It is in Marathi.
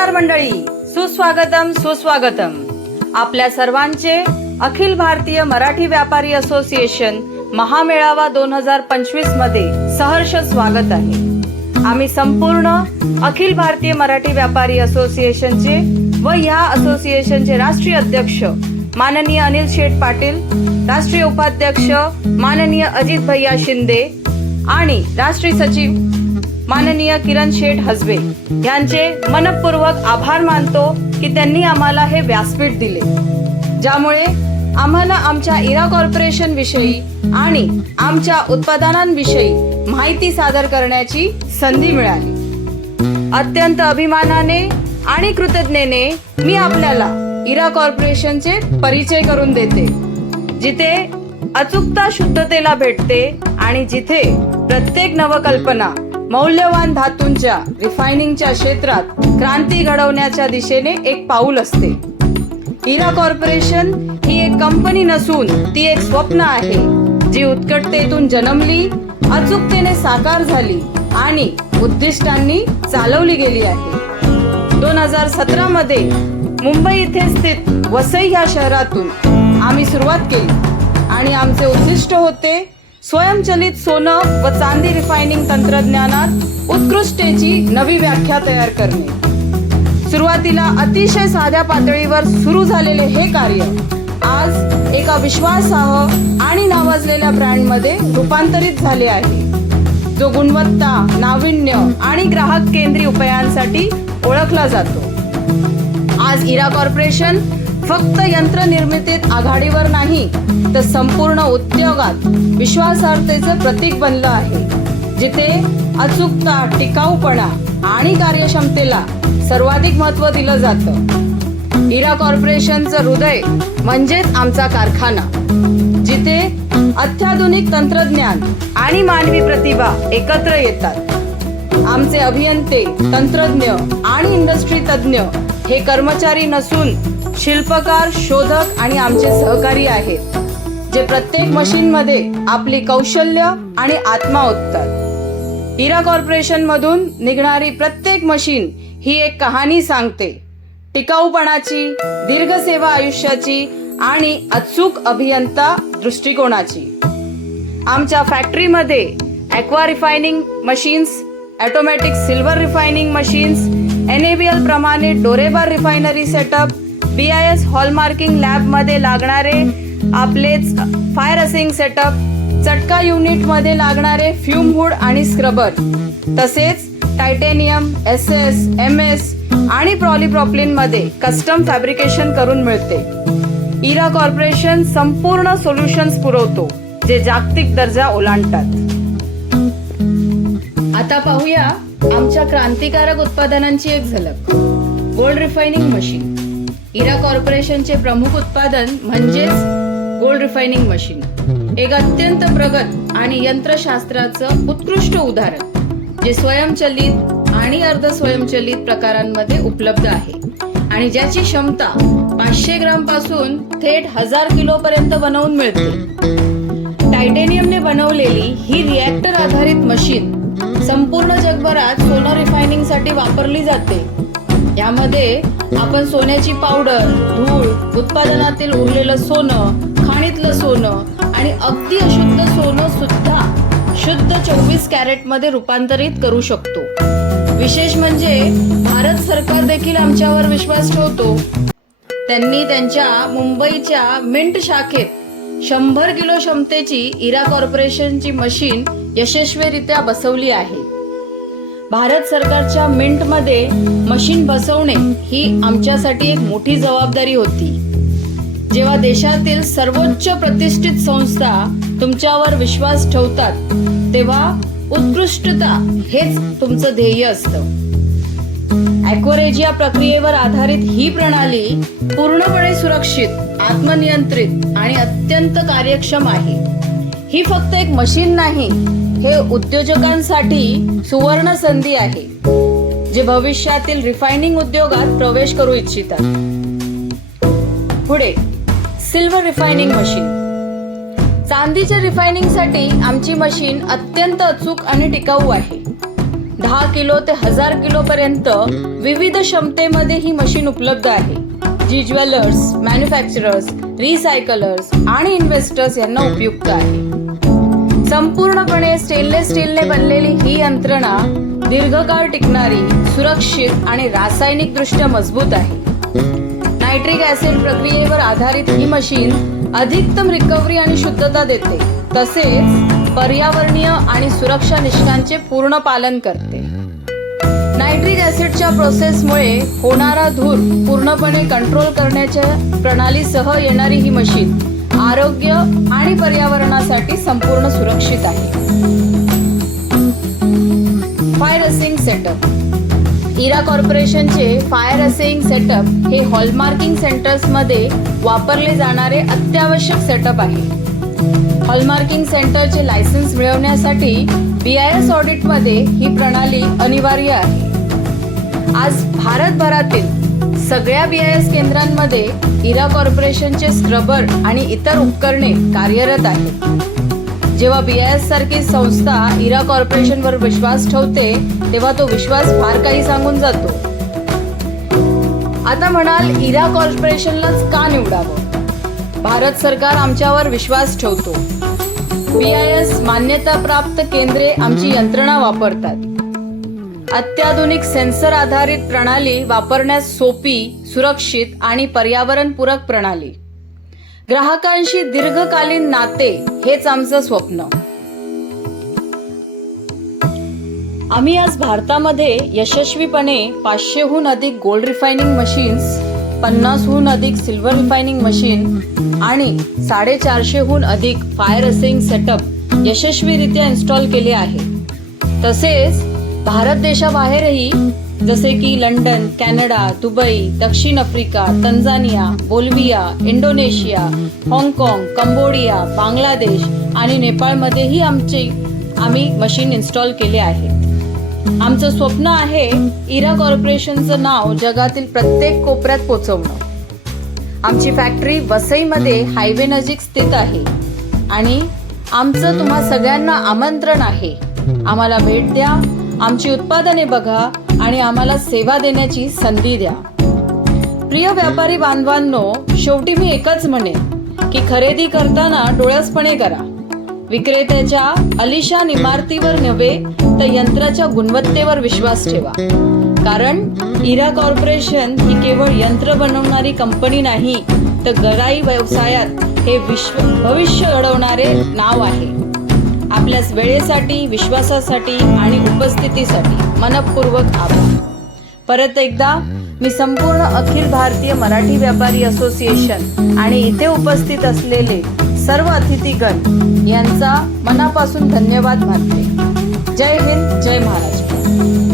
नमस्कार मंडळी, सुस्वागतम सुस्वागतम. आपल्या सर्वांचे अखिल भारतीय मराठी व्यापारी असोसिएशन महामेळावा 2025 मध्ये सहर्ष स्वागत आहे. आम्ही संपूर्ण अखिल भारतीय मराठी व्यापारी असोसिएशनचे व या असोसिएशनचे राष्ट्रीय अध्यक्ष माननीय अनिल शेठ पाटील, राष्ट्रीय उपाध्यक्ष माननीय अजित भैया शिंदे आणि राष्ट्रीय सचिव माननीय किरण शेठ हसबे यांचे मनपूर्वक आभार मानतो की त्यांनी आम्हाला हे व्यासपीठ दिले, ज्यामुळे आम्हाला आमच्या इरा कॉर्पोरेशन विषयी आणि आमच्या उत्पादनांविषयी माहिती सादर करण्याची संधी मिळाली. अत्यंत अभिमानाने आणि कृतज्ञतेने मी आपल्याला इरा कॉर्पोरेशनचे परिचय करून देते, जिथे अचूकता शुद्धतेला भेटते आणि जिथे प्रत्येक नवकल्पना मौल्यवान धातूंच्या रिफायनिंगच्या क्षेत्रात क्रांती घडवण्याच्या दिशेने एक पाऊल असते. इरा कॉर्पोरेशन ही एक कंपनी नसून ती एक स्वप्न आहे, जी उत्कटतेतून जन्मली, अचूकतेने साकार झाली आणि उद्दिष्टांनी चालवली गेली आहे. 2017 मध्ये मुंबई येथे स्थित वसई या शहरातून आम्ही सुरुवात केली आणि आमचे उद्दिष्ट होते स्वयंचलित सोनं व चांदी रिफायनिंग तंत्रज्ञानात उत्कृष्टतेची नवी व्याख्या तयार करणे. सुरुवातीला अतिशय साध्या पातळीवर सुरू झालेले हे कार्य आज एका विश्वासार्ह आणि नावाजलेल्या ब्रँडमध्ये रूपांतरित झाले आहे, जो गुणवत्ता, नाविन्य आणि ग्राहक केंद्रीय उपायांसाठी ओळखला जातो. आज इरा कॉर्पोरेशन फक्त यंत्र निर्मितीत आघाडीवर नाही, तर संपूर्ण उद्योगात विश्वासार्हतेचे प्रतीक बनलं आहे, जिथे अचूकता, टिकाऊपणा आणि कार्यक्षमतेला सर्वाधिक महत्त्व दिलं जातं. इरा कॉर्पोरेशनचं हृदय म्हणजेच आमचा कारखाना, जिथे अत्याधुनिक तंत्रज्ञान आणि मानवी प्रतिभा एकत्र येतात. आमचे अभियंते, तंत्रज्ञ आणि इंडस्ट्री तज्ञ हे कर्मचारी नसून शिल्पकार, शोधक आणि आमचे सहकारी आहेत, जे प्रत्येक मशीन मध्ये आपली कौशल्य आणि आत्मा ओततात. इरा कॉर्पोरेशन मधून निघणारी प्रत्येक मशीन ही एक कहाणी सांगते, टिकाऊपणाची, दीर्घ सेवा आयुष्याची आणि अचूक अभियंता दृष्टिकोनाची. आमच्या फॅक्टरीमध्ये aqua refining machines, automatic silver refining machines, NABL प्रमाणे dore bar refinery setup, BIS hallmarking lab मध्ये लागणारे आपलेच फायर असिंग सेटअप, चटका युनिट मध्ये लागणारे फ्यूम हुड आणि स्क्रबर, तसेच टायटेनियम, SS, MS आणि पॉलीप्रॉपिलिन मध्ये कस्टम फॅब्रिकेशन करून मिळते. इरा कॉर्पोरेशन संपूर्ण सोल्युशन्स पुरवतो, जे जागतिक दर्जा ओलांडतात. आता पाहूया आमच्या क्रांतिकारक उत्पादनांची एक झलक. Gold refining machine. इरा कॉर्पोरेशनचे प्रमुख उत्पादन म्हणजेच गोल्ड रिफायनिंग मशीन, एक अत्यंत प्रगत आणि यंत्रशास्त्राचं उत्कृष्ट उदाहरण, जे स्वयंचलित आणि अर्ध स्वयंचलित प्रकारांमध्ये उपलब्ध आहे आणि ज्याची क्षमता 500 ग्राम पासून थेट 1000 किलो पर्यंत बनवून मिळते. टायटेनियमने बनवलेली ही रिएक्टर आधारित मशीन संपूर्ण जगभरात सोनं रिफायनिंग साठी वापरली जाते. यामध्ये आपण सोन्याची पावडर, धूळ, उत्पादनातील उरलेलं सोनं, खाणीतलं सोनं आणि अगदी अशुद्ध सोनं सुद्धा शुद्ध 24 कॅरेट मध्ये रूपांतरित करू शकतो. विशेष म्हणजे भारत सरकार देखील आमच्यावर विश्वास ठेवतो. त्यांनी त्यांच्या मुंबईच्या मिंट शाखेत 100 किलो क्षमतेची इरा कॉर्पोरेशनची मशीन यशस्वीरित्या बसवली आहे. भारत सरकारच्या मिंट मध्ये मशीन बसवणे ही आमच्यासाठी एक मोठी जबाबदारी होती. जेव्हा देशातील सर्वोच्च प्रतिष्ठित संस्था तुमच्यावर विश्वास ठेवतात, तेव्हा उत्कृष्टता हेच तुमचं ध्येय असतं. ॲक्वरेजिया प्रक्रियेवर आधारित ही प्रणाली पूर्णपणे सुरक्षित, आत्मनियंत्रित आणि अत्यंत कार्यक्षम आहे. ही फक्त एक मशीन नाही, हे उद्योजकांसाठी सुवर्ण संधी आहे, जे भविष्यातील रिफायनिंग उद्योगात प्रवेश करू इच्छितात. पुढे सिल्वर रिफायनिंग मशीन. चांदीच्या रिफायनिंगसाठी आमची मशीन अत्यंत अचूक आणि टिकाऊ आहे. 10 किलो ते 1000 किलो पर्यंत विविध क्षमतेमध्ये ही मशीन उपलब्ध आहे, जी ज्वेलर्स, मॅन्युफॅक्चरर्स, रिसायकलर्स आणि इन्व्हेस्टर्स यांना उपयुक्त आहे. संपूर्णपणे स्टेनलेस स्टीलने बनलेली ही यंत्रणा दीर्घकाळ टिकणारी, सुरक्षित आणि रासायनिक दृष्ट्या मजबूत आहे. नायट्रिक ऍसिड प्रक्रियेवर आधारित ही मशीन अधिकतम रिकव्हरी आणि शुद्धता देते, तसेच पर्यावरणीय आणि सुरक्षा निकषांचे पूर्ण पालन करते. नायट्रिक ऍसिडच्या प्रोसेसमुळे होणारा धूर पूर्णपणे कंट्रोल करण्याच्या प्रणालीसह येणारी ही मशीन आरोग्य आणि पर्यावरणासाठी संपूर्ण सुरक्षित आहे. Fire असेइंग setup. इरा कॉर्पोरेशनचे फायर असेइंग सेटअप हे हॉलमार्किंग सेंटर्स मध्ये वापरले जाणारे अत्यावश्यक सेटअप आहे. हॉलमार्किंग सेंटरचे लायसन्स मिळवण्यासाठी BIS ऑडिट मध्ये ही प्रणाली अनिवार्य आहे. आज भारतभरातील सगळ्या BIS केंद्रांमध्ये इरा कॉर्पोरेशनचे स्क्रबर आणि इतर उपकरणे कार्यरत आहेत. जेव्हा BIS सारखी संस्था इरा कॉर्पोरेशनवर विश्वास ठेवते, तेव्हा तो विश्वास फार काही सांगून जातो. आता म्हणाल, इरा कॉर्पोरेशनलाच का निवडावं? भारत सरकार आमच्यावर विश्वास ठेवतो. BIS मान्यताप्राप्त केंद्रे आमची यंत्रणा वापरतात. अत्याधुनिक सेन्सर आधारित प्रणाली वापरण्यास सोपी, सुरक्षित आणि पर्यावरणपूरक प्रणाली. ग्राहकांशी दीर्घकालीन नाते हेच आमचं स्वप्न. आम्ही आज भारतामध्ये यशस्वीपणे 500हून अधिक गोल्ड रिफायनिंग मशीन्स, 50हून अधिक सिल्वर रिफायनिंग मशीन आणि 450हून अधिक फायर असेइंग सेटअप यशस्वीरित्या इन्स्टॉल केले आहे. तसेच भारत देशाबाहेरही जसे की लंडन, कॅनडा, दुबई, दक्षिण आफ्रिका, तंझानिया, बोल्व्हिया, इंडोनेशिया, हाँगकाँग, कंबोडिया, बांगलादेश आणि नेपाळमध्येही आम्ही मशीन इन्स्टॉल केले आहेत. आमचं स्वप्न आहे इरा कॉर्पोरेशनचं नाव जगातील प्रत्येक कोपऱ्यात पोहोचवणं. आमची फॅक्टरी वसईमध्ये हायवे नजीक स्थित आहे आणि आमचं तुम्हा सगळ्यांना आमंत्रण आहे. आम्हाला भेट द्या, आमची उत्पादने बघा आणि आम्हाला सेवा देण्याची संधी द्या. प्रिय व्यापारी बांधवांनो, शेवटी मी एकच म्हणेन की खरेदी करताना डोळसपणे करा. विक्रेत्याच्या आलिशान इमारतीवर नव्हे तर यंत्राच्या गुणवत्तेवर विश्वास ठेवा. कारण इरा कॉर्पोरेशन ही केवळ यंत्र बनवणारी कंपनी नाही, तर गराई व्यवसायात हे भविष्य घडवणारे नाव आहे. आपल्या वेळेसाठी, विश्वासासाठी आणि उपस्थितीसाठी मनपूर्वक आभार. परत एकदा मी संपूर्ण अखिल भारतीय मराठी व्यापारी असोसिएशन आणि इथे उपस्थित असलेले सर्व अतिथीगण यांचा मनापासून धन्यवाद मानते. जय हिंद, जय महाराष्ट्र.